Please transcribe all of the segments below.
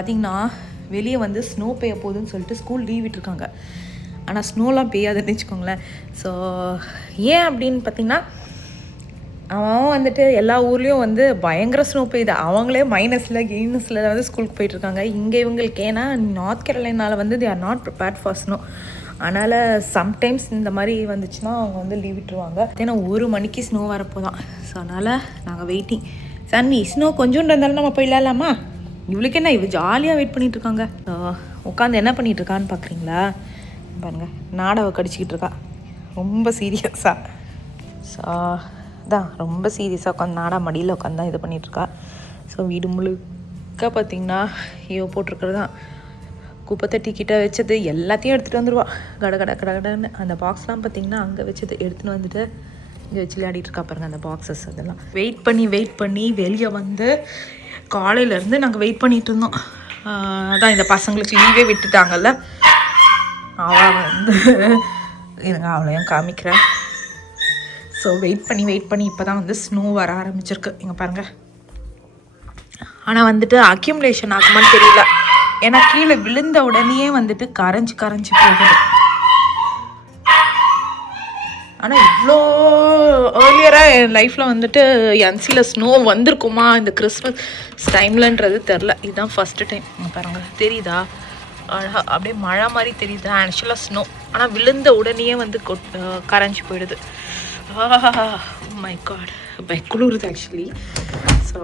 பார்த்திங்கன்னா வெளியே வந்து ஸ்னோ பெய்ய போகுதுன்னு சொல்லிட்டு ஸ்கூல் லீவ் விட்டுருக்காங்க. ஆனால் ஸ்னோலாம் பெய்யாதுன்னு வச்சுக்கோங்களேன். ஸோ ஏன் அப்படின்னு பார்த்திங்கன்னா அவன் வந்துட்டு எல்லா ஊர்லேயும் வந்து பயங்கர ஸ்னோ பெய்யுது. அவங்களே -கைனஸில் வந்து ஸ்கூலுக்கு போயிட்டுருக்காங்க. இங்கே இவங்களுக்கு ஏன்னா நார்த் கேரளைனால வந்து they are not prepared for snow. அதனால் சம்டைம்ஸ் இந்த மாதிரி வந்துச்சுன்னா அவங்க வந்து லீவ் விட்டுருவாங்க. ஏன்னா 1 மணிக்கு ஸ்னோ வரப்போ தான். ஸோ அதனால் நாங்கள் வெயிட்டிங். சன்னி ஸ்னோ கொஞ்சோண்டு இருந்தாலும் நம்ம போயிடலாமா? இவளுக்கு என்ன இவள் ஜாலியாக வெயிட் பண்ணிகிட்ருக்காங்க. உட்காந்து என்ன பண்ணிகிட்ருக்கான்னு பார்க்குறீங்களா? பாருங்கள், நாடவை கடிச்சிக்கிட்டு இருக்கா ரொம்ப சீரியஸாக. ஸோ அதான் ரொம்ப சீரியஸாக உட்காந்து நாடா மடியில் உட்காந்து தான் இது பண்ணிகிட்ருக்கா. ஸோ வீடு முழுக்க பார்த்திங்கன்னா இவ போட்டிருக்கிறது தான் குப்பை தட்டி கிட்ட வச்சது எல்லாத்தையும் எடுத்துகிட்டு வந்துடுவா. கடன்னு அந்த பாக்ஸ்லாம் பார்த்திங்கன்னா அங்கே வச்சது எடுத்துகிட்டு வந்துட்டு இங்கே வச்சு விளையாடிட்டுருக்கா பாருங்கள் அந்த பாக்ஸஸ். அதெல்லாம் வெயிட் பண்ணி வெளியே வந்து காலையிலேருந்து நாங்கள் வெயிட் பண்ணிகிட்டு இருந்தோம். அதான் இந்த பசங்களுக்கு லீவே விட்டுட்டாங்கல்ல. அவள் வந்து இருங்க அவளையும் காமிக்கிறேன். ஸோ வெயிட் பண்ணி இப்போ தான் வந்து ஸ்னோ வர ஆரம்பிச்சிருக்கு. இங்கே பாருங்கள். ஆனால் வந்துட்டு அக்யூமுலேஷன் ஆகுமான்னு தெரியல. ஏன்னா கீழே விழுந்த உடனே வந்துட்டு கரைஞ்சி போகுது. ஆனால் இவ்வளோ ஏர்லியராக என் லைஃப்பில் வந்துட்டு என்சியில் ஸ்னோ வந்திருக்குமா இந்த கிறிஸ்மஸ் டைம்லன்றது தெரில. இதுதான் ஃபஸ்ட்டு டைம். பாருங்கள் தெரியுதா அழகா அப்படியே மழை மாதிரி தெரியுது. ஆக்சுவலாக ஸ்னோ ஆனால் விழுந்த உடனே வந்து கரைஞ்சி போயிடுது. மை காட் குளிருது ஆக்சுவலி. ஸோ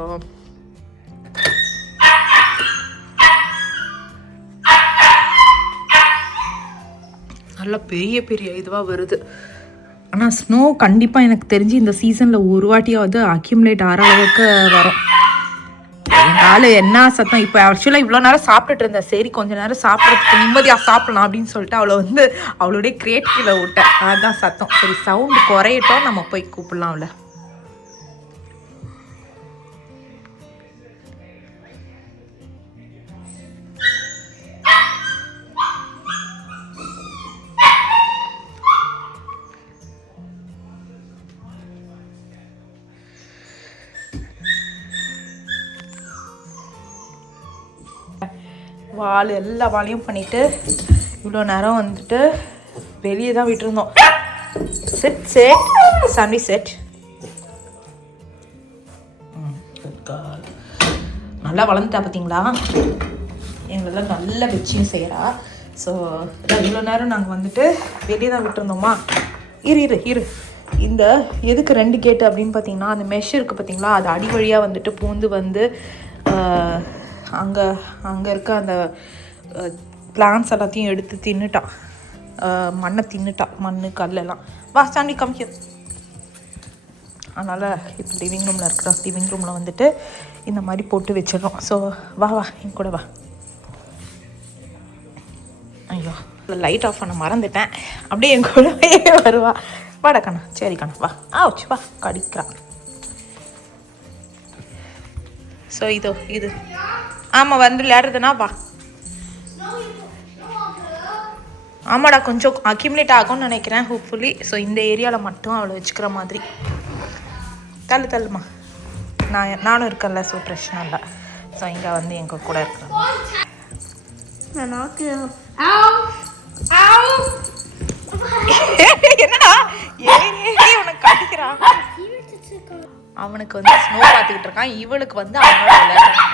நல்லா பெரிய இதுவாக வருது. ஆனால் ஸ்னோ கண்டிப்பாக எனக்கு தெரிஞ்சு இந்த சீசனில் ஒரு வாட்டியாவது அக்யூமுலேட் ஆகிற அளவுக்கு வரும். என்னால் என்ன சத்தம் இப்போ ஆக்சுவலாக இவ்வளோ நேரம் சாப்பிட்டுட்டு இருந்தேன். சரி கொஞ்ச நேரம் சாப்பிட்றதுக்கு நிம்மதியாக சாப்பிடலாம் அப்படின்னு சொல்லிட்டு அவளை வந்து அவளுடைய கிரியேட்டிவில் விட்டேன். அதுதான் சத்தம். சரி சவுண்டு குறையட்டும், நம்ம போய் கூப்பிடலாம் அவளை. எல்லா வாலையும் பண்ணிவிட்டு இவ்வளோ நேரம் வந்துட்டு வெளியே தான் விட்டுருந்தோம். செட் சாமி செட். நல்லா வளர்ந்துட்டா பார்த்தீங்களா? எங்களெல்லாம் நல்லா வச்சியும் செய்கிறா. ஸோ இவ்வளோ நேரம் நாங்கள் வந்துட்டு வெளியே தான் விட்டுருந்தோமா. இரு இந்த எதுக்கு 2 கேட்டு அப்படின்னு பார்த்தீங்கன்னா அந்த மெஷ் இருக்குது பார்த்தீங்களா, அது அடி வழியாக வந்துட்டு பூந்து வந்து அங்கே இருக்க அந்த பிளான்ஸ் எல்லாத்தையும் எடுத்து தின்னுட்டான். மண்ணை தின்னுட்டான், மண் கல்லெல்லாம். வா சாண்டி கம்மியோ. அதனால் இப்போ லிவிங் ரூமில் வந்துட்டு இந்த மாதிரி போட்டு வச்சிடறோம். ஸோ வா என் கூட வா. ஐயோ லைட் ஆஃப் பண்ண மறந்துட்டேன். அப்படியே என் கூடவே வருவா. வாடா கண்ணா. சரி கண்ணா வா. ஆச்சு வா கடிக்கிறான். ஸோ இது ஆமாம் வந்து விளையாடுறதுனா வா. ஆமாடா கொஞ்சம் அக்யூமுலேட் ஆகும்னு நினைக்கிறேன் ஹோப்ஃபுல்லி. ஸோ இந்த ஏரியாவில் மட்டும் அவளை வச்சுக்கிற மாதிரி. தள்ளுமா நானும் இருக்கேன்ல, ஸோ பிரச்சனை இல்லை. ஸோ இங்கே வந்து எங்கள் கூட இருக்கிறேன். என்னடா உனக்கு கடிக்கிறான். அவனுக்கு வந்து ஸ்னோ பார்த்துக்கிட்டு இருக்கான். இவளுக்கு வந்து அவனோட விளையாடுறான்.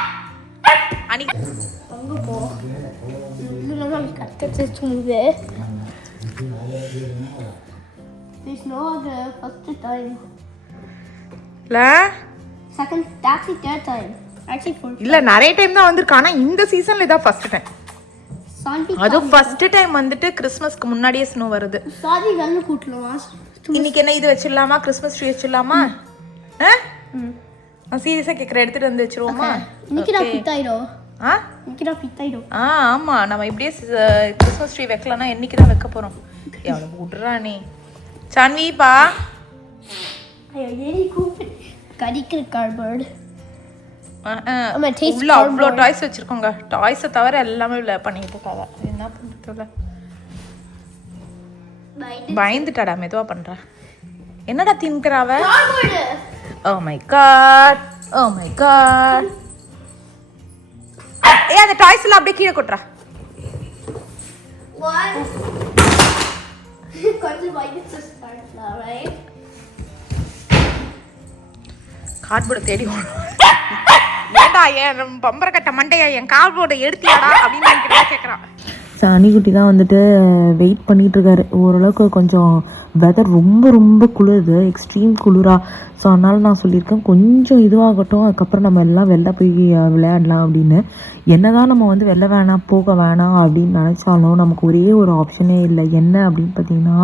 இல்ல நிறைய டைம் தான் வந்திருக்கு. ஆனா இந்த சீசன்ல இதான் ஃபர்ஸ்ட் டைம். அதுவும் ஃபர்ஸ்ட் டைம் வந்துட்டு கிறிஸ்மஸ்க்கு முன்னாடியே ஸ்னோ வருது. இன்னைக்கு என்ன இது வச்சிடலாமா? Christmas tree வச்சிடலாமா? சீரியஸா கேக்குற எடுத்துட்டு வந்து வச்சிருவோமா? ஆமா நம்ம இப்படியே கிறிஸ்மஸ் ட்ரீ வைக்கலன்னா என்னைக்கு தான் வைக்க போறோம்? எவ்வளவு விடுறா நீ சான்வி பா. அவ்வளோ டாய்ஸ் வச்சிருக்கோங்க. டாய்ஸை தவிர எல்லாமே பண்ணிட்டு இருக்காங்க. என்ன பண்றது? பயந்துட்டாடா மெதுவா பண்ற. என்னடா தின்கிறாவ? Oh my god. அந்த டாய்ஸ் எல்லாம் அப்படியே கீழே கொட்டுறா. கார்ட்போர்டை தேடி ஏண்டா என் பம்பர கட்ட மண்டையா என் கார்ட்போர்டை எடுத்தியாடா அப்படின்னு கேட்குறான். அணிக்குட்டி தான் வந்துட்டு வெயிட் பண்ணிகிட்ருக்காரு. ஓரளவுக்கு கொஞ்சம் வெதர் ரொம்ப ரொம்ப குளிருது, எக்ஸ்ட்ரீம் குளிரா. ஸோ அதனால் நான் சொல்லியிருக்கேன் கொஞ்சம் இதுவாகட்டும், அதுக்கப்புறம் நம்ம எல்லாம் வெளில போய் விளையாடலாம் அப்படின்னு. என்ன தான் நம்ம வந்து வெளில வேணாம் போக வேணாம் அப்படின்னு நினச்சாலும் நமக்கு ஒரே ஒரு ஆப்ஷனே இல்லை. என்ன அப்படின்னு பார்த்தீங்கன்னா,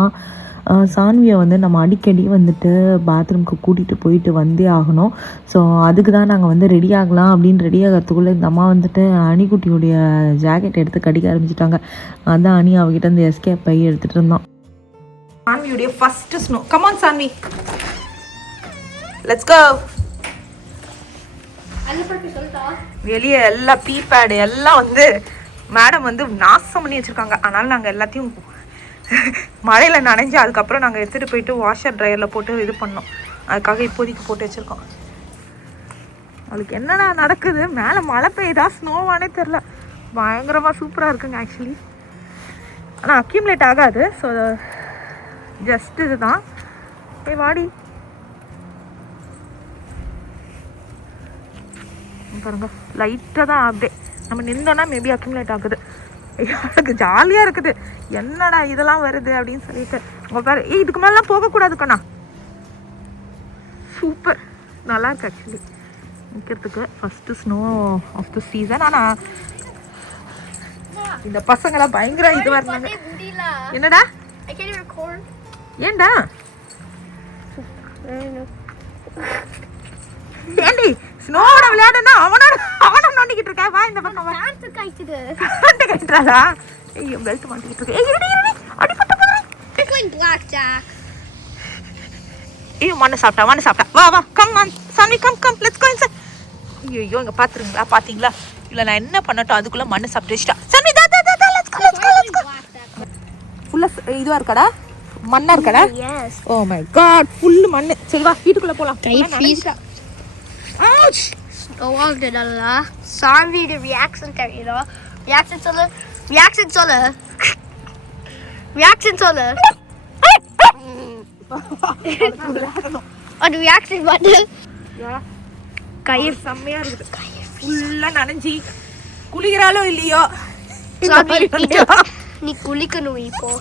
சான்வியை வந்து நம்ம அடிக்கடி வந்துட்டு பாத்ரூம்க்கு கூட்டிகிட்டு போயிட்டு வந்தே ஆகணும். ஸோ அதுக்கு தான் நாங்கள் வந்து ரெடி ஆகலாம் அப்படின்னு ரெடி ஆகிறதுக்குள்ளே இந்த அம்மா வந்துட்டு அணிக்குட்டியுடைய ஜாக்கெட் எடுத்து கடிக்க ஆரம்பிச்சிட்டாங்க. அதான் அணி அவகிட்ட இந்த எஸ்கேப் பை எடுத்துகிட்டு இருந்தோம். சான்வியுடைய first snow. Come on Saanvi, let's go. வெளியே எல்லா பீபேடு எல்லாம் வந்து மேடம் வந்து நாசம் பண்ணி வச்சுருக்காங்க. அதனால் நாங்கள் எல்லாத்தையும் மழையில் நனைஞ்சு அதுக்கப்புறம் நாங்கள் எடுத்துகிட்டு போயிட்டு வாஷர் ட்ரையரில் போட்டு இது பண்ணோம். அதுக்காக இப்போதைக்கு போட்டு வச்சுருக்கோம். அதுக்கு என்னடா நடக்குது, மேலே மழை பெய்யுதா ஸ்னோவானே தெரில. பயங்கரமாக சூப்பராக இருக்குங்க ஆக்சுவலி. ஆனால் அக்யூமுலேட் ஆகாது. ஸோ ஜஸ்ட் இது தான். வாடி பாருங்க, லைட்டாக தான் அப்படியே நம்ம நின்றோன்னா மேபி அக்யூமுலேட் ஆகுது. எனக்கு ஜாலியாக இருக்குது, என்னடா இதெல்லாம் வருது அப்படின்னு சொல்லிட்டு. உங்கள் பாரு, இதுக்கு மேலாம் போகக்கூடாது கண்ணா. சூப்பர், நல்லா இருக்கு ஆக்சுவலி நிற்கிறதுக்கு. First snow of the season. ஆனால் இந்த பசங்களாம் பயங்கர இதுவாக இருந்தாங்க. என்னடா ஏண்டா ஏண்டி ஸ்னோவோட விளையாடுனா அவனை நோண்டிக்கிட்டு இருக்கேன். வா இந்த பக்கம் கட்டுறாதா? ஐயோ பெல்ட் மாட்டிக்கிட்டு இருக்கேன். அடிப்பட்ட ஐயோ மண்ணு சாப்பிட்டா. வா வா கம் ஆன் சாமி, கம் லெட்ஸ் கோ இன்சைட். ஐயோ இங்க பாத்தீங்களா இல்ல நான் என்ன பண்ணட்டும் அதுக்குள்ள மண்ணு சாப்பிட்டு வச்சிட்டா. சாமி தா லெட்ஸ் கோ. ஃபுல்லா இதுவா இருக்கடா, மண்ணா இருக்கடா. ஓ மை காட், ஃபுல் மண்ணு. சரி வா வீட்டுக்குள்ள போலாம். Ouch! Go on, Dalla. Sanvi, the reaction தெரியுதா? Reaction சொல்லு. அது reaction பண்ணு. கை செம்மையா இருக்குது. ஃபுல்லா நனைஞ்சி குளிக்கிறாளோ இல்லையோ. நீ குளிக்கணும் இப்போ.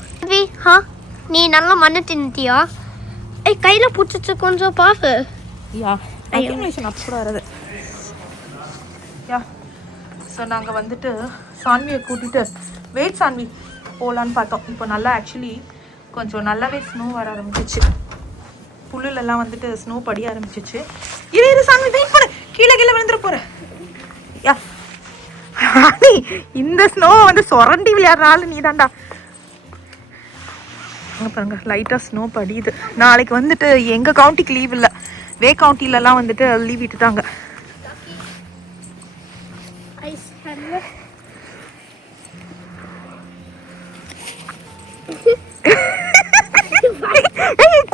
நீ நல்லா மண்ணு தின்னுட்டியா? கையில புடிச்சு கொஞ்சம் பாரு. யா அக்யூமுலேஷன் அப்படி வருது. யா ஸோ நாங்கள் வந்துட்டு சான்வியை கூட்டிகிட்டு வெயிட் சான்வி போகலான்னு பார்த்தோம். இப்போ நல்லா ஆக்சுவலி கொஞ்சம் நல்லாவே ஸ்னோ வர ஆரம்பிச்சிச்சு. புல்லுலெல்லாம் வந்துட்டு ஸ்னோ படிய ஆரம்பிச்சிச்சு. இரு சான்வி வெயிட் பண்ணு, கீழே விழுந்துட போகிறேன். யா இந்த ஸ்னோவை வந்து சொரண்டி விளையாடுறாள் நீ தான்டா. பாருங்க லைட்டாக ஸ்னோ படியுது. நாளைக்கு வந்துட்டு எங்கள் கவுண்டிக்கு லீவ் இல்லை, வே கவுண்டிலலாம் வந்துட்டு லீவ் விட்டுட்டாங்க.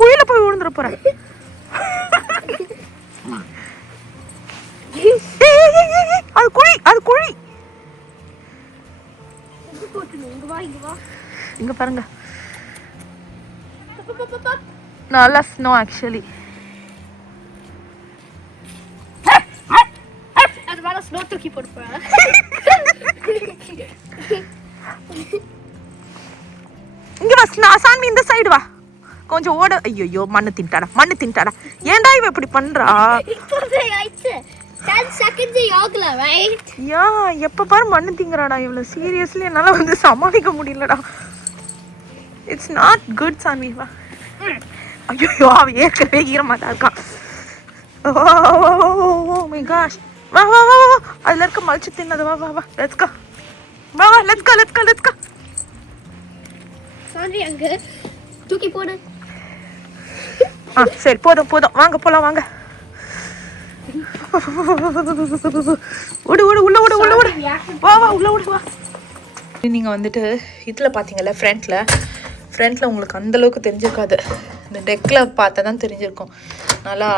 குயில போய் விழுந்துட போறேன். அது குழி. இங்க பாருங்க நல்லா ஸ்னோ ஆக்சுவலி. ஸ்னோ தூக்கி போடுப்பா. இங்க வா சாமி, இந்த சைடு வா கொஞ்சம் ஓட. ஐயோ மண்ணு தின்ட்டாடா. ஏன்டா இவ இப்படி பண்றா? யா எப்ப பாரு மண்ணு திங்கறாடா இவ்வளவு. சீரியஸ்லி என்னால வந்து சமாளிக்க முடியலடா. இட்ஸ் நாட் குட் சாமி. வா. ஐயோ அவ ஏற்கனவே ஈரமா தான் இருக்கான். Oh my gosh. வா அதுல இருக்க மல்ச்சு தின்னது. வா லெட்ஸ் கோ. வா லெட்ஸ் கோ. சாந்தி அங்க தூக்கி போடு. சரி போதும் வாங்க போலாம் வாங்க. ஓடு உள்ள ஓடு. வா உள்ள ஓடு வா. நீங்கள் வந்துட்டு இதில் பார்த்தீங்கல்ல ஃப்ரண்ட்டில் உங்களுக்கு அந்தளவுக்கு தெரிஞ்சிருக்காது. இந்த டெக்கில் பார்த்தா தான் தெரிஞ்சிருக்கும். நல்லா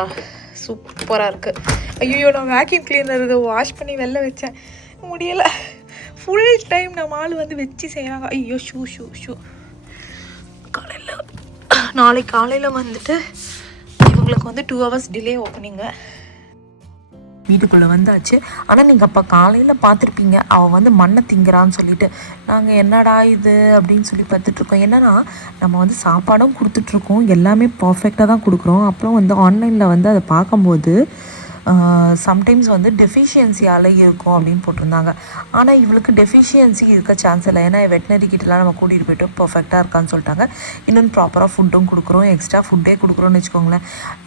சூப்பராக இருக்குது. ஐயோ நான் வேக்யூம் கிளீனர் இதை வாஷ் பண்ணி வெளில வச்சேன். முடியலை. ஃபுல் டைம் நம்ம ஆள் வந்து வச்சு செய்கிறாங்க. ஐயோ ஷூ ஷூ ஷூ. நாளைக்கு காலையில் வந்துட்டு இவங்களுக்கு வந்து 2 hours டிலே ஓப்பனிங்க. வீட்டுக்குள்ளே வந்தாச்சு. ஆனால் நீங்கள் அப்போ காலையில் பார்த்துருப்பீங்க, அவள் வந்து மண்ணை திங்கிறான்னு சொல்லிட்டு. நாங்கள் என்னடா இது அப்படின்னு சொல்லி பார்த்துட்ருக்கோம். என்னன்னா நம்ம வந்து சாப்பாடும் கொடுத்துட்ருக்கோம், எல்லாமே பர்ஃபெக்டாக தான் கொடுக்குறோம். அப்புறம் வந்து ஆன்லைனில் வந்து அதை பார்க்கும்போது சம்டைம்ஸ் வந்து டெஃபிஷியன்சியால் இருக்கும் அப்படின்னு போட்டிருந்தாங்க. ஆனால் இவளுக்கு டெஃபிஷியன்சி இருக்க சான்ஸ் இல்லை. ஏன்னா வெட்டினரி கிட்டலாம் நம்ம கூட்டிகிட்டு போய்ட்டு பர்ஃபெக்டாக இருக்கான்னு சொல்லிட்டாங்க. இன்னொன்று ப்ராப்பராக ஃபுட்டும் கொடுக்குறோம், எக்ஸ்ட்ரா ஃபுட்டே கொடுக்குறோன்னு வச்சுக்கோங்களேன்.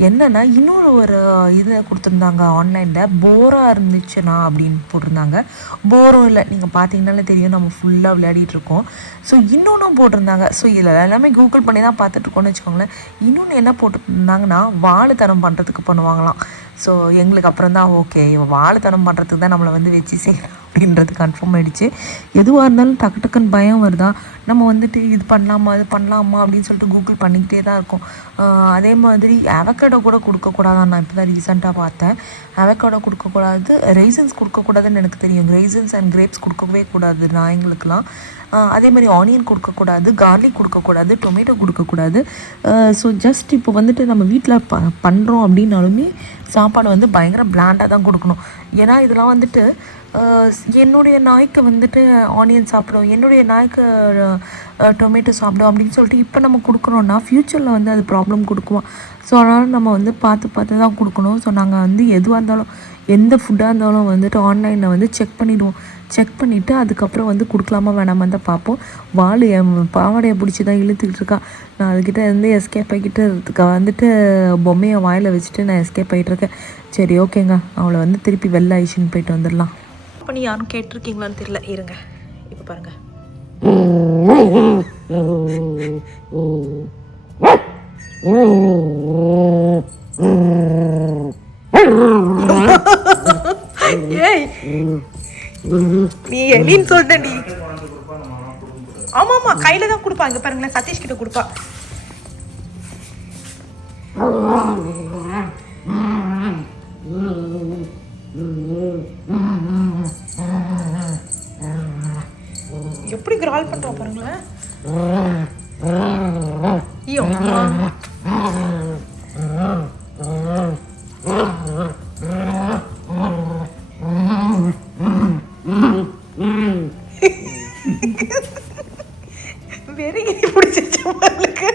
என்னென்னா இன்னொரு ஒரு இது கொடுத்துருந்தாங்க ஆன்லைனில், போராக இருந்துச்சுன்னா அப்படின்னு போட்டிருந்தாங்க. போரும் இல்லை, நீங்கள் பார்த்தீங்கன்னாலே தெரியும், நம்ம ஃபுல்லாக விளையாடிட்டுருக்கோம். ஸோ இன்னொன்றும் போட்டிருந்தாங்க. ஸோ இதில் எல்லாமே கூகுள் பண்ணி தான் பார்த்துட்ருக்கோன்னு வச்சுக்கோங்களேன். இன்னொன்று என்ன போட்டுருந்தாங்கன்னா வாழைத்தனம் பண்ணுறதுக்கு பண்ணுவாங்களாம். ஸோ எங்களுக்கு அப்புறம் தான் ஓகே, இவன் வாழைத்தனம் பண்ணுறதுக்கு தான் நம்மளை வந்து வச்சு செய்யலாம் அப்படின்றது கன்ஃபார்ம் ஆகிடுச்சு. எதுவாக இருந்தாலும் டக்கு டக்குன்னு பயம் வருதா, நம்ம வந்துட்டு இது பண்ணலாமா அது பண்ணலாமா அப்படின்னு சொல்லிட்டு கூகுள் பண்ணிக்கிட்டே தான் இருக்கும். அதே மாதிரி அவகேடோ கூட கொடுக்கக்கூடாதான். நான் இப்போ தான் ரீசெண்டாக பார்த்தேன், அவகேடோ கொடுக்கக்கூடாது, ரைசன்ஸ் கொடுக்கக்கூடாதுன்னு எனக்கு தெரியும். ரைசன்ஸ் அண்ட் கிரேப்ஸ் கொடுக்கவே கூடாது நாய்ங்களுக்கெல்லாம். அதே மாதிரி ஆனியன் கொடுக்கக்கூடாது, கார்லிக் கொடுக்கக்கூடாது, டொமேட்டோ கொடுக்கக்கூடாது. ஸோ ஜஸ்ட் இப்போ வந்துட்டு நம்ம வீட்டில் பண்ணுறோம் அப்படின்னாலுமே சாப்பாடு வந்து பயங்கர பிளாண்டாக தான் கொடுக்கணும். ஏன்னா இதெல்லாம் வந்துட்டு என்னுடைய நாய்க்கு வந்துட்டு ஆனியன் சாப்பிடும், என்னுடைய நாய்க்கு டொமேட்டோ சாப்பிடும் அப்படின்னு சொல்லிட்டு இப்போ நம்ம கொடுக்குறோன்னா ஃப்யூச்சரில் வந்து அது ப்ராப்ளம் கொடுக்குவோம். ஸோ அதனால் நம்ம வந்து பார்த்து தான் கொடுக்கணும். ஸோ நாங்கள் வந்து எதுவாக இருந்தாலும், எந்த ஃபுட்டாக இருந்தாலும் வந்துட்டு ஆன்லைனில் வந்து செக் பண்ணிவிடுவோம். செக் பண்ணிவிட்டு அதுக்கப்புறம் வந்து கொடுக்கலாமா வேணாமான்னு தான் பார்ப்போம். வாள் என் பாவாடையை பிடிச்சி தான் இழுத்துக்கிட்டு இருக்கா. நான் அதுக்கிட்ட இருந்து எஸ்கேப் ஆகிக்கிட்டு வந்துட்டு பொம்மையை வாயில் வச்சுட்டு நான் எஸ்கேப் ஆகிட்டுருக்கேன். சரி ஓகேங்க, அவளை வந்து திருப்பி வெள்ளை ஐஷின்னு போயிட்டு வந்துடலாம். பண்ணி யாரும் கேட்டிருக்கீங்களான்னு தெரியல, இருங்க இப்போ பாருங்கள். ஏய் நீ எலின்னு சொல்லிட்டேன்டி. ஆமா கையில தான் கொடுப்பா. இங்க பாருங்களேன், சதீஷ் கிட்ட கொடுப்பா. எப்படி கிரால் பண்றா பாருங்களேன். ஐயோ வெறிகிரி பிடிச்சிருச்சு உங்களுக்கு.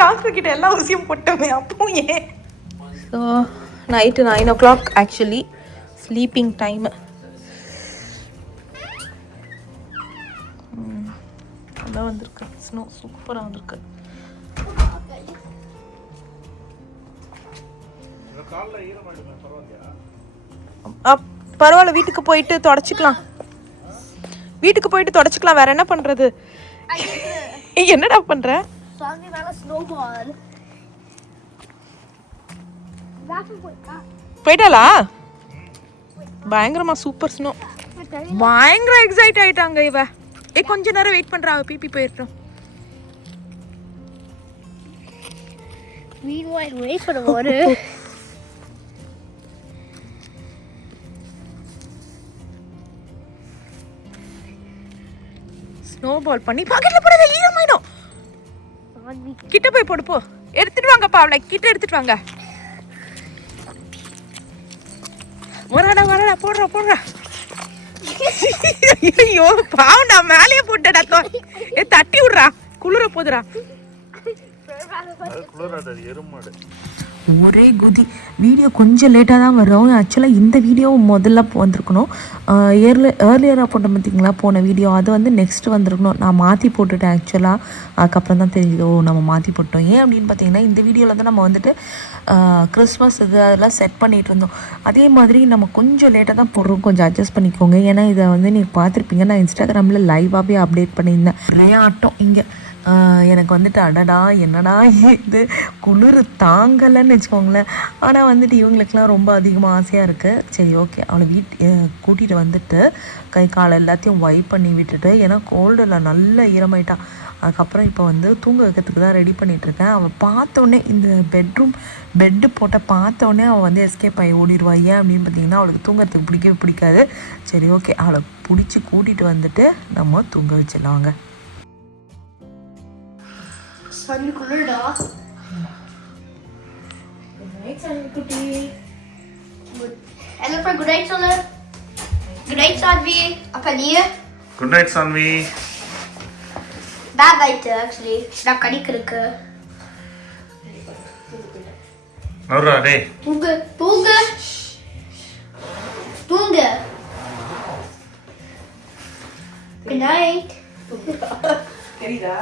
டாக்டர் கிட்ட எல்லா ஊசியும் போட்டோமே, அப்போ ஏன்? So night 9 o'clock actually sleeping time. அதான் வந்திருக்கு ஸ்னோ, சூப்பராக வந்திருக்கு. பரவாயில்ல, வீட்டுக்கு போயிட்டு தொடச்சிக்கலாம். வேற என்ன பண்றது? என்னடா பண்ற? போயிட்டாளா? பயங்கரமா சூப்பர் ஸ்னோ. பயங்கர எக்ஸைட் ஆயிட்டாங்க இவ. கொஞ்ச நேரம் வெயிட் பண்றா, அவ பிபி போயிட்டோம். wait for the water. Snowball பண்ணி பாக்கெட்ல போடாத, ஈரமாயிடும். கிட்ட போய் போடு போ. எடுத்துட்டு வாங்கப்பா, அவளை கிட்ட எடுத்துட்டு வாங்க. வரடா போடுறா. ஐயோ பாவம், நான் மேலேயே போட்டடா. தட்டி விடுறா, குளிர போதுடா. ஒரே குதி. வீடியோ கொஞ்சம் லேட்டாக தான் வரும். ஆக்சுவலாக இந்த வீடியோ முதல்ல வந்திருக்கணும். ஏர்லியராக போட்டோம் பார்த்தீங்களா போன வீடியோ, அது வந்து நெக்ஸ்ட் வந்திருக்கணும். நான் மாற்றி போட்டுட்டேன் ஆக்சுவலாக. அதுக்கப்புறம் தான் தெரியுது நம்ம மாற்றி போட்டோம். ஏன் அப்படின்னு பார்த்தீங்கன்னா, இந்த வீடியோவில் வந்து நம்ம வந்துட்டு கிறிஸ்மஸ் அதெல்லாம் செட் பண்ணிகிட்டு இருந்தோம். அதே மாதிரி நம்ம கொஞ்சம் லேட்டாக தான் போடுறோம், கொஞ்சம் அட்ஜஸ்ட் பண்ணிக்கோங்க. ஏன்னா இதை வந்து நீங்கள் பார்த்துருப்பீங்க, நான் இன்ஸ்டாகிராமில் லைவாகவே அப்டேட் பண்ணியிருந்தேன். நிறைய ஆட்டம் இங்கே. எனக்கு வந்துட்டு அடடா என்னடா இது, குளிர் தாங்கலைன்னு வச்சுக்கோங்களேன். ஆனால் வந்துட்டு இவங்களுக்கெல்லாம் ரொம்ப அதிகமாக ஆசையாக இருக்குது. சரி ஓகே, அவளை கூட்டிகிட்டு வந்துட்டு கை காலை எல்லாத்தையும் வைப் பண்ணி விட்டுட்டு, ஏன்னா கோல்டில் நல்ல ஈரமாயிட்டான். அதுக்கப்புறம் இப்போ வந்து தூங்க வைக்கிறதுக்கு தான் ரெடி பண்ணிகிட்ருக்கேன். அவள் பார்த்தோன்னே இந்த பெட்டு போட்ட பார்த்தோன்னே அவள் வந்து எஸ்கேப் ஆகி ஓடிடுவா. ஏன் அப்படின்னு பார்த்தீங்கன்னா அவளுக்கு தூங்குறதுக்கு பிடிக்கவே பிடிக்காது. சரி ஓகே, அவளை பிடிச்சி கூட்டிகிட்டு வந்துட்டு நம்ம தூங்க வச்சிடலாங்க. Good night, Solar. Good night, Sanvi. Apaniya. Good night, Sanvi. Bad night, actually. நான் கடிக்கிறதுக்கு. நோரா டே. தூங்கு. Good night. தெரியுதா?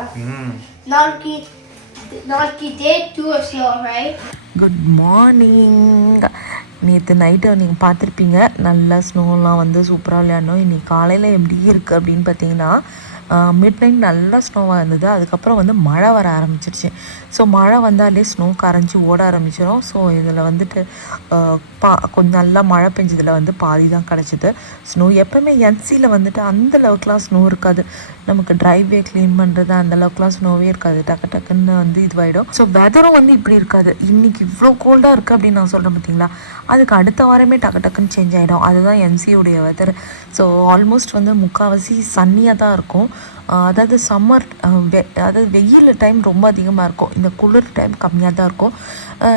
நாளைக்கு day 2 slow, right? Good morning. நேற்று நைட்டு நீங்கள் பார்த்துருப்பீங்க, நல்லா ஸ்னோலாம் வந்து சூப்பராக விளையாடணும். இன்றைக்கி காலையில் எப்படி இருக்குது அப்படின்னு பார்த்தீங்கன்னா மிட் நைட் நல்லா ஸ்னோவாக இருந்தது. அதுக்கப்புறம் வந்து மழை வர ஆரம்பிச்சிருச்சு. ஸோ மழை வந்தாலே ஸ்னோ கரைஞ்சி ஓட ஆரம்பிச்சிடும். ஸோ இதில் வந்துட்டு கொஞ்சம் நல்லா மழை பெஞ்சதில் வந்து பாதி தான் கிடச்சிது ஸ்னோ. எப்போவுமே என்சியில் வந்துட்டு அந்தளவுக்குலாம் ஸ்னோ இருக்காது. நமக்கு ட்ரைவே க்ளீன் பண்ணுறது அந்தளவுக்குலாம் ஸ்னோவே இருக்காது. டக்குன்னு வந்து இதுவாகிடும். ஸோ வெதரும் வந்து இப்படி இருக்காது. இன்றைக்கி இவ்வளோ கோல்டாக இருக்குது அப்படின்னு நான் சொல்கிறேன் பார்த்தீங்களா, அதுக்கு அடுத்த வாரமே டக்குன்னு சேஞ்ச் ஆகிடும். அதுதான் என்சியோடைய வெதர். ஸோ ஆல்மோஸ்ட் வந்து முக்கால்வாசி சன்னியாக தான் இருக்கும். அதாவது சம்மர் அதாவது வெயில் டைம் ரொம்ப அதிகமாக இருக்கும், இந்த குளிர் டைம் கம்மியாக தான் இருக்கும்.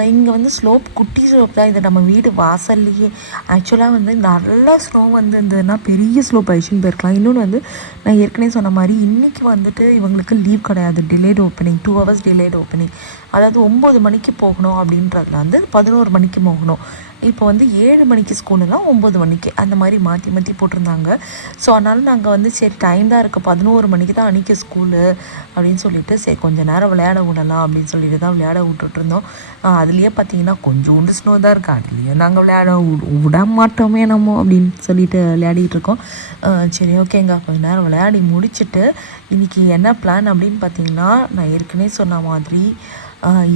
இங்கே வந்து ஸ்லோப் குட்டி ஸ்லோப் தான். இது நம்ம வீடு வாசல்லையே. ஆக்சுவலாக வந்து நல்லா ஸ்னோ வந்து இருந்ததுன்னா பெரிய ஸ்லோப் ஆயிடுச்சுன்னு போயிருக்கலாம். இன்னொன்று வந்து நான் ஏற்கனவே சொன்ன மாதிரி இன்றைக்கி வந்துட்டு இவங்களுக்கு லீவ் கிடையாது, delayed opening, 2 hours delayed opening. அதாவது 9 மணிக்கு போகணும் அப்படின்றதுல வந்து 11 மணிக்கு போகணும். இப்போ வந்து 7 மணிக்கு ஸ்கூலுலாம் 9 மணிக்கு அந்த மாதிரி மாற்றி போட்டிருந்தாங்க. ஸோ அதனால் நாங்கள் வந்து சரி டைம் தான் இருக்குது, 11 மணிக்கு தான் அன்றைக்கி ஸ்கூலு அப்படின்னு சொல்லிட்டு சரி கொஞ்சம் நேரம் விளையாட விடலாம் அப்படின்னு சொல்லிட்டு தான் விளையாட விட்டுட்ருந்தோம். அதுலேயே பார்த்தீங்கன்னா கொஞ்சோண்டு ஸ்னோ தான் இருக்குது. அதுலேயே நாங்கள் விட மாட்டோமே நம்ம அப்படின்னு சொல்லிட்டு விளையாடிட்டு இருக்கோம். சரி ஓகேங்க, கொஞ்சம் நேரம் விளையாடி முடிச்சுட்டு இன்றைக்கி என்ன பிளான் அப்படின்னு பார்த்தீங்கன்னா, நான் ஏற்கனவே சொன்ன மாதிரி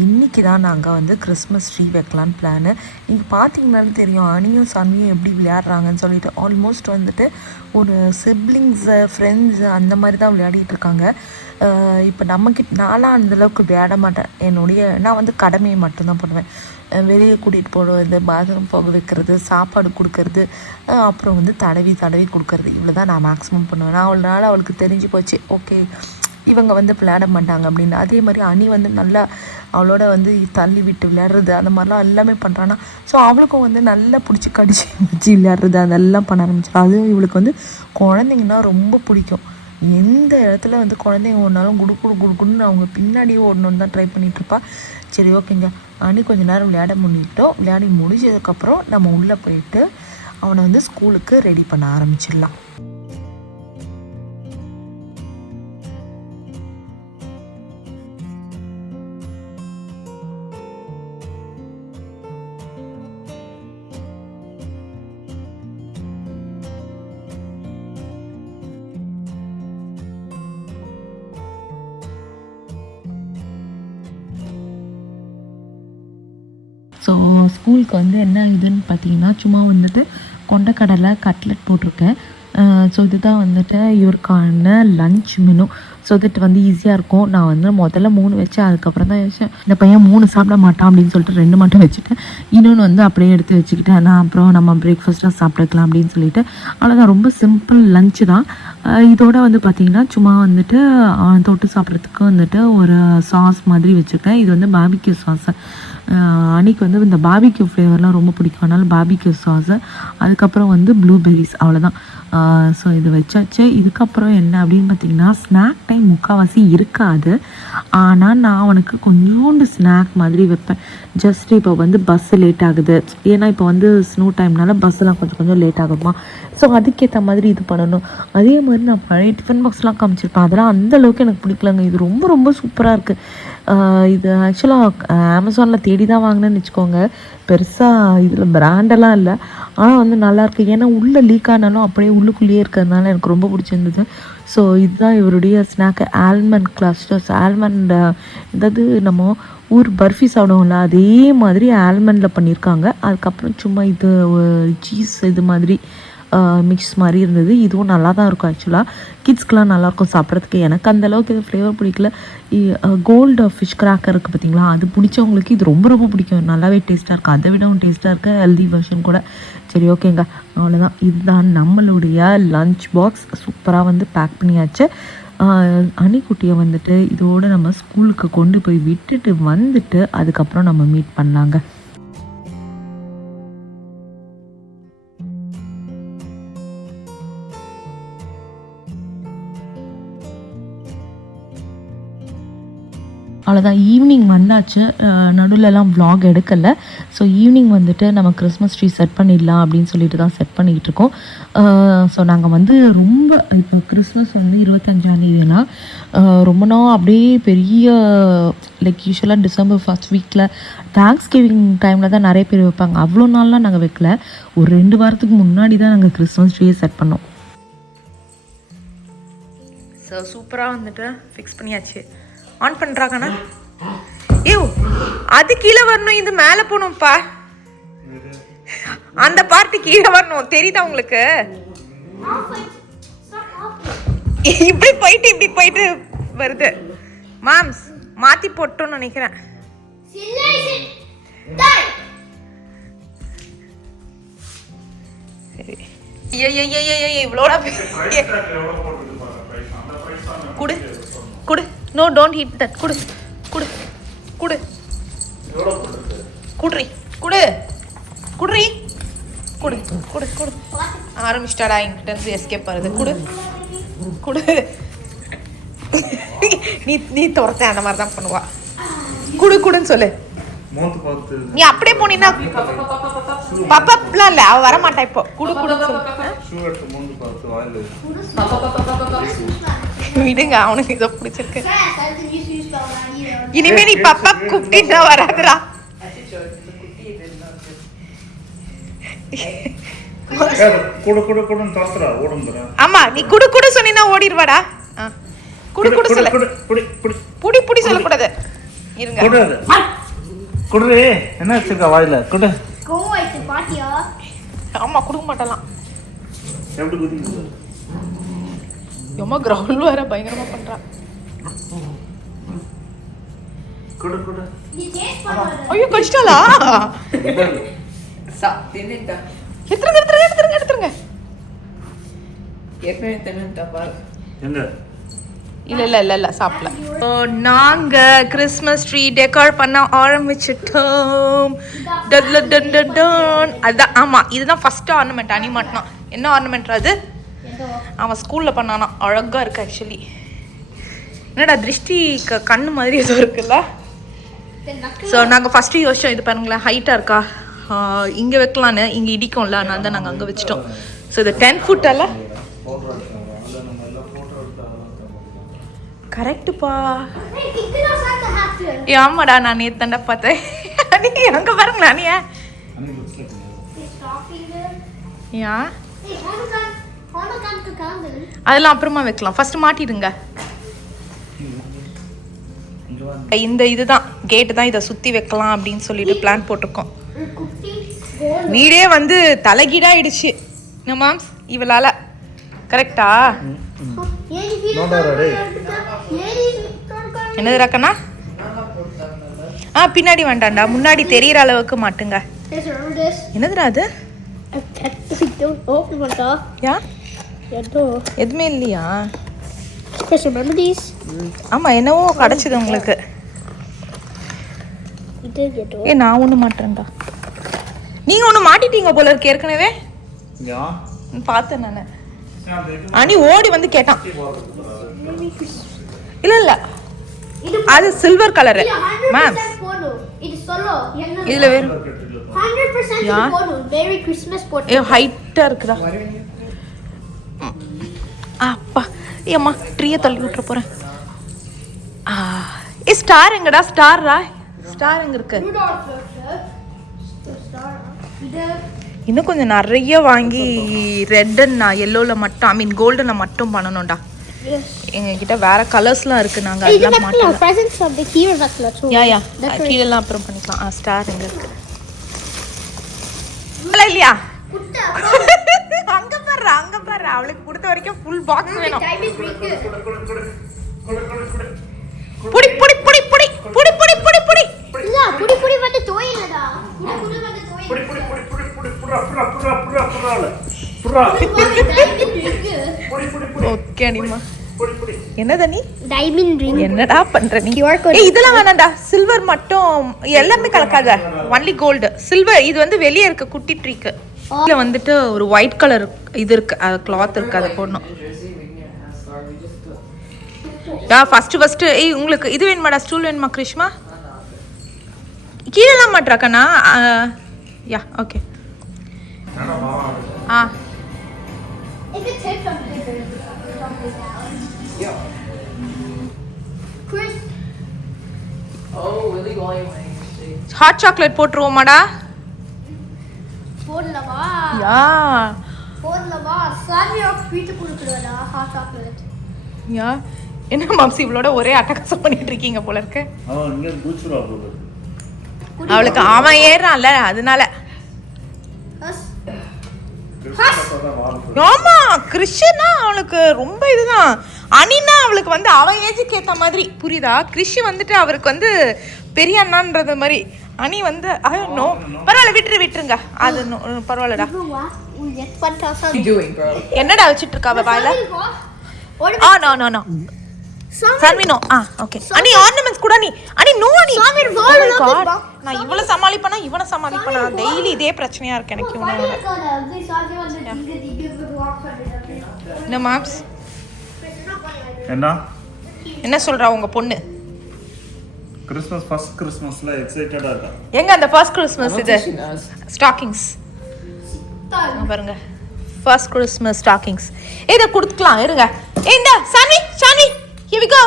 இன்றைக்கி தான் நாங்கள் வந்து கிறிஸ்மஸ் ட்ரீ வைக்கலான்னு பிளானு. இங்கே பார்த்தீங்கன்னாலும் தெரியும் அனியும் சன்னியும் எப்படி விளையாடுறாங்கன்னு சொல்லிட்டு. ஆல்மோஸ்ட் வந்துட்டு ஒரு சிப்ளிங்ஸு ஃப்ரெண்ட்ஸு அந்த மாதிரி தான் விளையாடிட்டுருக்காங்க. இப்போ நான்லாம் அந்தளவுக்கு விளையாட மாட்டேன். நான் வந்து கடமையை மட்டும்தான் பண்ணுவேன். வெளியே கூட்டிகிட்டு போகிறது, பாத்ரூம் போக வைக்கிறது, சாப்பாடு கொடுக்கறது, அப்புறம் வந்து தடவி கொடுக்கறது, இவ்வளோ தான் நான் மேக்ஸிமம் பண்ணுவேன். நான் அவளுக்கு தெரிஞ்சு போச்சு, ஓகே இவங்க வந்து விளையாட மாட்டாங்க அப்படின்னு. அதே மாதிரி அனி வந்து நல்லா அவளோட வந்து தள்ளி விட்டு விளையாடுறது அந்த மாதிரிலாம் எல்லாமே பண்ணுறான்னா. ஸோ அவளுக்கும் வந்து நல்லா பிடிச்சி கடிச்சு விளையாடுறது அதெல்லாம் பண்ண ஆரம்பிச்சிடும். அதுவும் இவளுக்கு வந்து குழந்தைங்கன்னா ரொம்ப பிடிக்கும். எந்த இடத்துல வந்து குழந்தைங்க ஓடினாலும் குடுக்குன்னு அவங்க பின்னாடியே ஓடணுன்னு தான் ட்ரை பண்ணிகிட்ருப்பா. சரி ஓகேங்க, அனி கொஞ்சம் நேரம் விளையாடி முடிஞ்சதுக்கப்புறம் நம்ம உள்ளே போயிட்டு அவனை வந்து ஸ்கூலுக்கு ரெடி பண்ண ஆரம்பிச்சிடலாம். ஸோ ஸ்கூலுக்கு வந்து என்ன இதுன்னு பார்த்தீங்கன்னா, சும்மா வந்துட்டு கொண்டக்கடலை கட்லெட் போட்டிருக்கேன். ஸோ இதுதான் வந்துட்டு இவருக்கான லன்ச் மெனு. ஸோ தட் வந்து ஈஸியாக இருக்கும். நான் வந்து முதல்ல 3 வச்சேன், அதுக்கப்புறம் தான் யோசிச்சேன் இந்த பையன் 3 சாப்பிட மாட்டான் அப்படின்னு சொல்லிட்டு 2 மட்டும் வச்சுட்டேன். இன்னொன்று வந்து அப்படியே எடுத்து வச்சுக்கிட்டேன். நான் அப்புறம் நம்ம பிரேக்ஃபாஸ்ட்டாக சாப்பிட்டுக்கலாம் அப்படின்னு சொல்லிட்டு. அவ்வளோதான், ரொம்ப சிம்பிள் லன்ச்சு தான். இதோட வந்து பார்த்திங்கன்னா சும்மா வந்துட்டு தொட்டு சாப்பிட்றதுக்கு வந்துட்டு ஒரு சாஸ் மாதிரி வச்சுருக்கேன். இது வந்து பார்பிக்யூ சாஸு. அன்றைக்கி வந்து இந்த பார்பிக்யூ ஃப்ளேவர்லாம் ரொம்ப பிடிக்கும், அதனால் பார்பிக்யூ சாஸு, அதுக்கப்புறம் வந்து ப்ளூபெர்ரிஸ், அவ்வளோதான். ஸோ இது வச்சாச்சு. இதுக்கப்புறம் என்ன அப்படின்னு பார்த்திங்கன்னா, ஸ்நாக் டைம் முக்கால்வாசி இருக்காது. ஆனால் நான் அவனுக்கு கொஞ்சோண்டு ஸ்நாக் மாதிரி வைப்பேன். ஜஸ்ட் இப்போ வந்து பஸ்ஸு லேட் ஆகுது, ஏன்னா இப்போ வந்து ஸ்னோ டைம்னால பஸ்ஸெலாம் கொஞ்சம் லேட் ஆகுமா. ஸோ அதுக்கேற்ற மாதிரி இது பண்ணணும். அதே மாதிரி நான் பழைய டிஃபன் பாக்ஸ்லாம் காமிச்சிருப்பேன், அதெல்லாம் அந்தளவுக்கு எனக்கு பிடிக்கலங்க. இது ரொம்ப சூப்பராக இருக்குது. இது ஆக்சுவலாக அமேசானில் தேடி தான் வாங்கினேன்னு வச்சுக்கோங்க. பெருசாக இதில் பிராண்டெல்லாம் இல்லை, ஆனால் வந்து நல்லாயிருக்கு. ஏன்னா உள்ளே லீக் ஆனாலும் அப்படியே உள்ளுக்குள்ளேயே இருக்கிறதுனால எனக்கு ரொம்ப பிடிச்சிருந்தது. ஸோ இதுதான் இவருடைய ஸ்நாக்கு, ஆல்மண்ட் கிளஸ்டர்ஸ். ஆல்மண்ட் அதாவது நம்ம ஊர் பர்ஃபி சாப்பிடுவோம்ல, அதே மாதிரி ஆல்மண்டில் பண்ணியிருக்காங்க. அதுக்கப்புறம் சும்மா இது சீஸ் இது மாதிரி மிக்ஸ் மாதிரி இருந்தது. இதுவும் நல்லா தான் இருக்கும் ஆக்சுவலாக, கிட்ஸ்க்கெலாம் நல்லாயிருக்கும் சாப்பிட்றதுக்கு. எனக்கு அந்தளவுக்கு இது ஃப்ளேவர் பிடிக்கல. கோல்டு ஃபிஷ் கிராக்கர் இருக்குது பார்த்தீங்களா, அது பிடிச்சவங்களுக்கு இது ரொம்ப ரொம்ப பிடிக்கும். நல்லாவே டேஸ்ட்டாக இருக்குது, அதை விடவும் டேஸ்ட்டாக இருக்க ஹெல்தி வெர்ஷன் கூட. சரி ஓகேங்க, அவ்வளோதான். இதுதான் நம்மளுடைய லஞ்ச் பாக்ஸ். சூப்பராக வந்து பேக் பண்ணியாச்சு. அணிக்குட்டியை வந்துட்டு இதோடு நம்ம ஸ்கூலுக்கு கொண்டு போய் விட்டுட்டு வந்துட்டு அதுக்கப்புறம் நம்ம மீட் பண்ணலாங்க. அவ்வளோதான், ஈவினிங் வந்தாச்சு. நடுவில்லாம் vlog எடுக்கலை. ஸோ ஈவினிங் வந்துட்டு நம்ம கிறிஸ்மஸ் ட்ரீ செட் பண்ணிடலாம் அப்படின்னு சொல்லிட்டு தான் செட் பண்ணிக்கிட்டு இருக்கோம். ஸோ நாங்கள் வந்து ரொம்ப இப்போ கிறிஸ்மஸ் வந்து 25ஆந்தேதினா ரொம்ப நாள் அப்படியே பெரிய லைக் யூஸ்வலாக டிசம்பர் ஃபர்ஸ்ட் வீக்கில் தேங்க்ஸ் கிவிங் டைமில் தான் நிறைய பேர் வைப்பாங்க. அவ்வளோ நாள்லாம் நாங்கள் வைக்கல, ஒரு 2 வாரத்துக்கு முன்னாடி தான் நாங்கள் கிறிஸ்மஸ் ட்ரீயை செட் பண்ணோம். ஸோ சூப்பராக வந்துட்டு ஃபிக்ஸ் பண்ணியாச்சு. ஆன் பண்ணுறாங்கண்ணா. அது கீழே வரணும், இது மேலே போகணும்ப்பா. அந்த பார்ட்டி கீழே வரணும், தெரியுதா உங்களுக்கு? இப்படி போயிட்டு வருது. மாம்ஸ் மாத்தி போட்டோன்னு நினைக்கிறேன். சரி, இவ்வளோடா குடு குடு. No, don't hit that. குடு குடு குடு குடுறி குடு குடுறி குடு குடு குடு. ஆரம்பிச்சிட்டாடா என்கிட்ட எஸ்கேப் ஆகுது. குடு குடு. நீ துரத்த அந்த மாதிரி தான் பண்ணுவா. குடு குடுன்னு சொல்லு. நீ அப்படியே போனீங்கன்னா பப்பப்லாம் இல்லை, அவ வரமாட்டா இப்போ. குடு குடுன்னு சொல்லு. விடுங்க, அவனுக்கு இதை பிடிச்சிருக்கு. இனிமே நீ பப்பா கூப்பிட்டா வராதுடா. ஆமா, நீ குடு குடு சொன்னா ஓடிடுவாடா. குடு குடு சொல்ல, புடி புடி சொல்லக்கூடாது. இருங்க, குடுறே. என்ன வச்சிருக்கா வாயில? குடு. ஆமா, குடுக்க மாட்டலாம். எப்படி குதிக்குது? எம்மா கிரவுண்ட் வேற பயங்கரமா பண்றா. குடு குடு. ஐயோ கடிச்சிட்டாளா? எடுத்துருங்க. இல்ல சாப்பிடல. நாங்க கிறிஸ்மஸ் ட்ரீ டெக்கார் பண்ண ஆரம்பிச்சிட்டோம். அதுதான், ஆமா, இதுதான் ஃபர்ஸ்ட் ஆர்னமெண்ட். அணி மாட்டினா என்ன ஆர்னமெண்ட் அது? அவன் ஸ்கூல்ல பண்ணானா, அழகா இருக்கு ஆக்சுவலி. என்னடா திருஷ்டி கண்ணு மாதிரி ஏதோ இருக்குல்ல. ஸோ நாங்கள் ஃபஸ்ட்டு யோசிச்சோம், இது பாருங்களேன் ஹைட்டாக இருக்கா, இங்கே வைக்கலான்னு. இங்கே இடிக்கும்ல, அதனால தான் நாங்கள் அங்கே வச்சிட்டோம். ஸோ இது 10 ஃபுட் அல்ல. கரெக்டுப்பா. ஆமாடா, நான் நேற்று தாண்டா பார்த்தேன். நீ அங்கே பாருங்களா, நீ ஏன் அதெல்லாம் அப்புறமா வைக்கலாம், ஃபர்ஸ்ட் மாட்டிடுங்க. இந்த இதுதான் கேட்டு தான், இதை சுற்றி வைக்கலாம் அப்படின்னு சொல்லிட்டு பிளான் போட்டிருக்கோம். வீடே வந்து தலைகீடாயிடுச்சு மாம்ஸ் இவளால. கரெக்டா? என்னது ரக்கண்ணா? பின்னாடி வேண்டாண்டா, முன்னாடி தெரியற அளவுக்கு மாட்டுங்க. என்னதுடா அது? எதுவுமே இல்லையா? ஆமா, என்னவோ கிடைச்சது உங்களுக்கு. நான் ஒண்ணு மாட்டேன்டா. நீங்க ஒண்ணு மாட்டிட்டீங்க போல இருக்கு ஏற்கனவே. பார்த்தேன் நானு. அனி ஓடி வந்து கேட்டான். இல்ல அது சில்வர் கலரு மேம். இதுல வேற 100% போடு. மேரி கிறிஸ்மஸ் போடு. ஏ ஹைட்டா இருக்குடா. அப்பா ஏம்மா ட்ரீயை தள்ளி விட்டுற போறேன். ஸ்டார் எங்கடா? ஸ்டாரா? ஸ்டார் எங்க இருக்கு? இன்னும் கொஞ்சம் நிறைய வாங்கி ரெட் அண்ட் எல்லோல மட்டும், ஐ மீன் கோல்டன்ல மட்டும் பண்ணணும்டா. எங்ககிட்ட வேற கலர்ஸ்லாம் இருக்கு, நாங்க அதெல்லாம் மாட்டோம். யா கீழெல்லாம் அப்புறம் பண்ணிக்கலாம். ஸ்டார் எங்க இருக்கு? இல்லையா? அங்க பாரு அங்க பாரு அவளுக்கு கொடுத்த வரைக்கும் ஃபுல் பாக்ஸ் வேணும். புடி புடி புடி புடி புடி புடி புடி புடி இல்ல புடி புடி வந்து தோயிலடா. புடி புடி வந்து தோயில. புடி புடி புடி புடி புடி புரா புரா புரா புரா புரா புரா புடி புடி புடி. ஓகே அனிமா. புடி புடி. என்னது நீ? Diamond ring. என்னடா பண்ற நீ? QR code. ஏய் இதெல்லாம் வேணாம்டா. சில்வர் மட்டும் எல்லாமே கலக்காத. Only gold. சில்வர் இது வந்து வெளிய இருக்க குட்டி ட்ரீக்கு. இதுல வந்துட்டு ஒரு ஒயிட் கலர் இது இருக்கு. அது கிளாத் இருக்கு அத போடணும். யா ஃபர்ஸ்ட் ஏய் உங்களுக்கு இது வேணுமாடா? ஸ்டூல் வேணுமா கிருஷ்மா? கீழலாம் மாட்றாக்கனா? Yeah okay. Ah If it takes some paper from this out. Yeah. Chris. Oh, illegal alien. Hot chocolate போட்டுருவோமாடா? போடலவா? யா போடலவா? சாமியா ஸ்வீட் குடுக்குறடா ஹாட் சாக்லேட். யா என்ன மாம்சி இவளோட ஒரே அட்டகாசம் பண்ணிட்டு இருக்கீங்க போல இருக்கு. அவன் இங்க பூச்சுரா போல. அவளுக்கு அவன் ஏறான்ல அதனால. ஆமா கிறிஷனா அவளுக்கு ரொம்ப இதுதான். அனினா அவளுக்கு வந்து அவன் ஏஜுக்கு ஏத்த மாதிரி புரியுதா? கிறிஷ் வந்துட்டு அவருக்கு வந்து பெரிய அண்ணான்றது மாதிரி. அனி வந்து நோ பரவாயில்ல விட்டுருங்க அது பரவாயில்லடா. What are you doing, bro? என்னடா வச்சிட்டு இருக்கா அவ வாயில? நோ சாமி நோ. ஓகே அனி ஆர்னமெண்ட்ஸ் கூட நீ அனி நோ அனி சாமி வால் நான் இவள சமாளிப்பனா இவனை சமாளிப்பனா டெய்லி இதே பிரச்சனையா இருக்கு எனக்கு இவனோட. என்ன மாம்ஸ் என்ன சொல்றா உங்க பொண்ணு? கிறிஸ்மஸ் ஃபர்ஸ்ட் கிறிஸ்மஸ்ல எக்ஸைட்டடா இருக்கா. எங்க அந்த ஃபர்ஸ்ட் கிறிஸ்மஸ் இது ஸ்டாக்கிங்ஸ் பாருங்க. ஃபர்ஸ்ட் கிறிஸ்மஸ் ஸ்டாக்கிங்ஸ் இத கொடுத்துக்கலாம் இருங்க. இந்த சாமி here we go.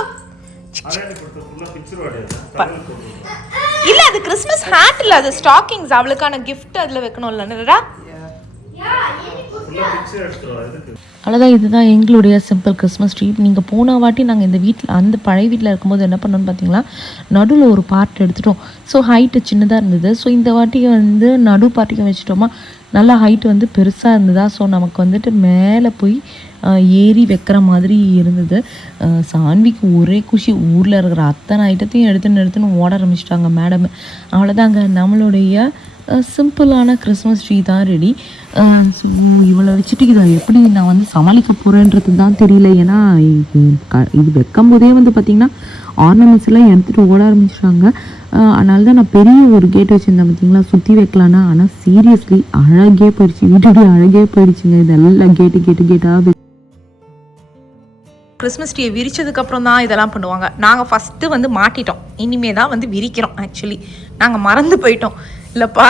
அரேஞ்ச் கொடுத்த ஃபுல்லா பிக்சர் வாடியா. இல்ல அது கிறிஸ்மஸ் ஹேட் இல்ல அது ஸ்டாக்கிங்ஸ் அவளுக்கான gift அதுல வைக்கணும்லடா. ஃபுல்லா பிக்சர் எடுத்துறோம் இதுக்கு. அவ்வளோதான். இதுதான் எங்களுடைய சிம்பிள் கிறிஸ்மஸ் ட்ரீ. நீங்கள் போன வாட்டி நாங்கள் இந்த வீட்டில் அந்த பழைய வீட்டில் இருக்கும்போது என்ன பண்ணோன்னு பார்த்தீங்கன்னா நடுவில் ஒரு பார்ட் எடுத்துட்டோம். ஸோ ஹைட்டு சின்னதாக இருந்தது. ஸோ இந்த வாட்டி வந்து நடு பார்ட்டிக்கும் வச்சுட்டோமா நல்லா ஹைட்டு வந்து பெருசாக இருந்ததா. ஸோ நமக்கு வந்துட்டு மேலே போய் ஏறி வைக்கிற மாதிரி இருந்தது. சான்விக்கு ஒரே குஷி. ஊரில் இருக்கிற அத்தனை ஐட்டத்தையும் எடுத்துன்னு ஓட ஆரம்பிச்சிட்டாங்க மேடம். அவ்வளோதாங்க நம்மளுடைய சிம்பிளான கிறிஸ்மஸ் ட்ரீ தான் ரெடி. இவளை வச்சுட்டு இதை எப்படி நான் வந்து சமாளிக்க போகிறேன்றது தான் தெரியல. ஏன்னா இது வைக்கும் போதே வந்து பார்த்திங்கன்னா ஆர்னமெண்ட்ஸ் எல்லாம் எடுத்துகிட்டு ஓட ஆரம்பிச்சிட்டாங்க. அதனால தான் நான் பெரிய ஒரு கேட் வச்சுருந்தேன் பார்த்திங்களா சுற்றி வைக்கலான்னா. ஆனால் சீரியஸ்லி அழகே போயிடுச்சு. வீட்டுடைய அழகே போயிடுச்சுங்க. இதெல்லாம் கேட்டாக கிறிஸ்மஸ் ட்ரீயை விரிச்சதுக்கப்புறம் தான் இதெல்லாம் பண்ணுவாங்க. நாங்கள் ஃபஸ்ட்டு வந்து மாட்டிட்டோம். இனிமே தான் வந்து விரிக்கிறோம். ஆக்சுவலி நாங்கள் மறந்து போயிட்டோம் இல்லைப்பா.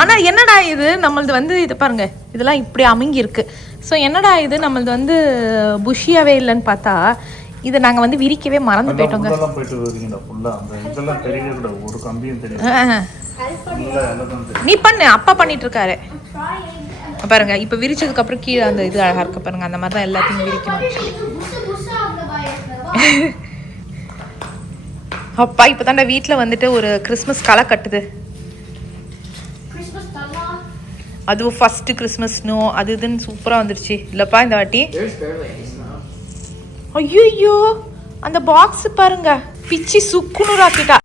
ஆனால் என்னடா இது நம்மளது வந்து இது பாருங்க இதெல்லாம் இப்படி அமுங்கியிருக்கு. ஸோ என்னடா இது நம்மளது வந்து புஷியாகவே இல்லைன்னு பார்த்தா இதை நாங்கள் வந்து விரிக்கவே மறந்து போயிட்டோங்க. நீ பண்ணு அப்பா பண்ணிட்டு இருக்காரு பாருங்க. இப்போ விரிச்சதுக்கு அப்புறம் கீழே அந்த இது அழகா இருக்கு பாருங்க. அந்த மாதிரி தான் எல்லாத்தையும் விரிக்கணும். அப்பா இப்போ தாண்டா வீட்டில் வந்துட்டு ஒரு கிறிஸ்மஸ் களை கட்டுது. அதுவும் ஃபர்ஸ்ட் கிறிஸ்மஸ் ஸ்னோ அது இதுன்னு சூப்பராக வந்துருச்சு இல்லைப்பா இந்த வாட்டி. ஐயோ அந்த பாக்ஸ் பாருங்க பிச்சி சுக்குனூராக்கிட்டா.